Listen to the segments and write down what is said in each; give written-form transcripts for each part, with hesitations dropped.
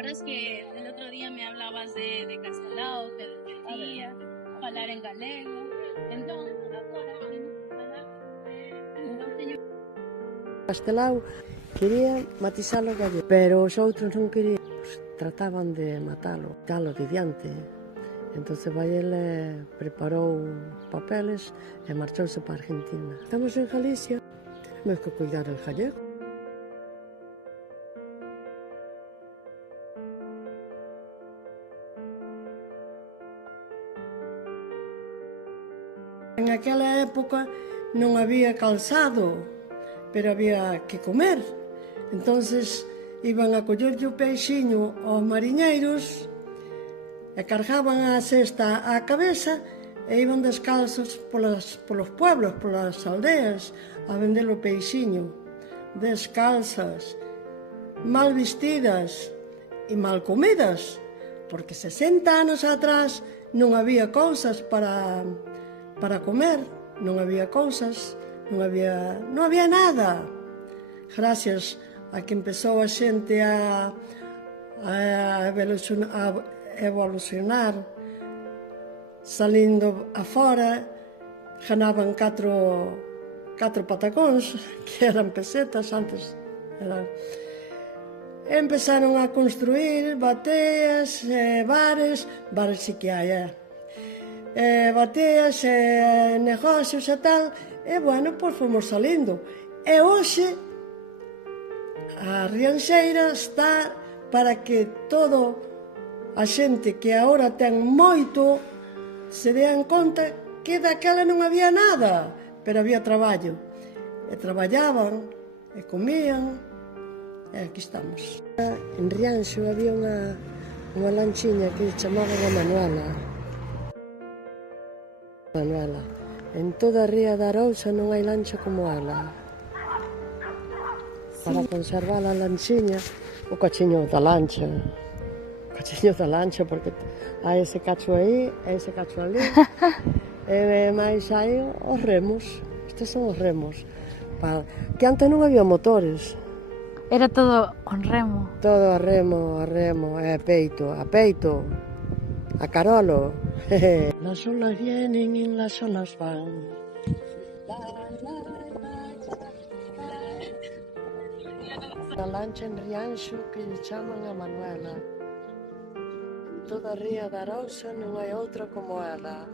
acuerdas que el otro día me hablabas de Castelao, que decía, falar en galego? Entón, agora vimos falar un señor Castelao quería matizalo gallego, pero os outros non querían, trataban de matalo, dalo de diante. Entonces vai ele, preparou papeles e marchouse para Argentina. Estamos en Galicia, tenemos que cuidar el gallego. En aquela época non había calzado, pero había que comer. Entonces iban a collerlle o peixiño aos mariñeiros e cargaban a cesta á cabeza e iban descalzos polos pueblos, polas aldeas, a vender o peixiño, descalzas, mal vestidas e mal comidas, porque 60 anos atrás non había cousas para comer, non había cousas, non había nada. Gracias a que empezou a xente a evolucionar, salindo afora, ganaban 4 patacóns, que eran pesetas, antes eran. Empezaron a construir bateas, bares sí que hai, bateas, negocios e tal, e bueno, pois fomos salindo. E hoxe a Rianxeira está para que todo a xente que agora ten moito se dean conta que daquela non había nada, pero había traballo. E traballaban, e comían, e aquí estamos. En Rianxo había unha lanchiña que chamaban a Manuela. En toda a ría da Arousa non hai lancha como ela. Para conservar a lanchiña, o cachiño da lancha. O cachiño da lancha, porque hai ese cacho aí, ese cacho ali. E máis hai os remos. Estes son os remos. Que antes non había motores. Era todo con remo. Todo a remo, a peito, a carolo. Las olas vienen y las olas van. A lancha en Rianxo que lle chaman a Manuela. En toda a ría da Arousa non hai outra como ela.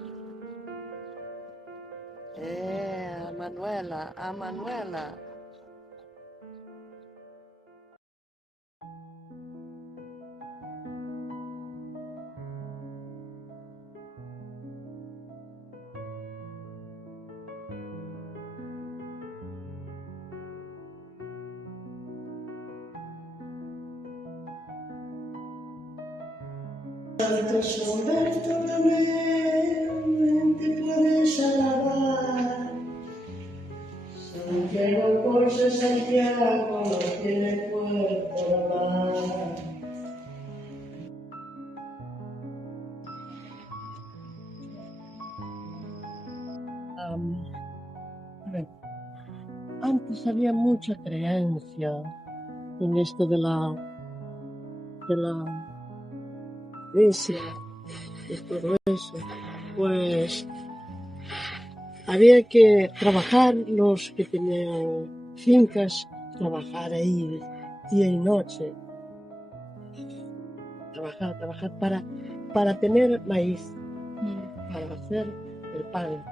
A Manuela. Santo Humberto Romeo, te puedes alabar. Santiago por ser Santiago no tiene puerto la mar. Antes había mucha creencia en esto de la iglesia, de todo eso. Pues había que trabajar, los que tenían fincas, trabajar ahí día y noche. Trabajar para tener maíz, para hacer el pan.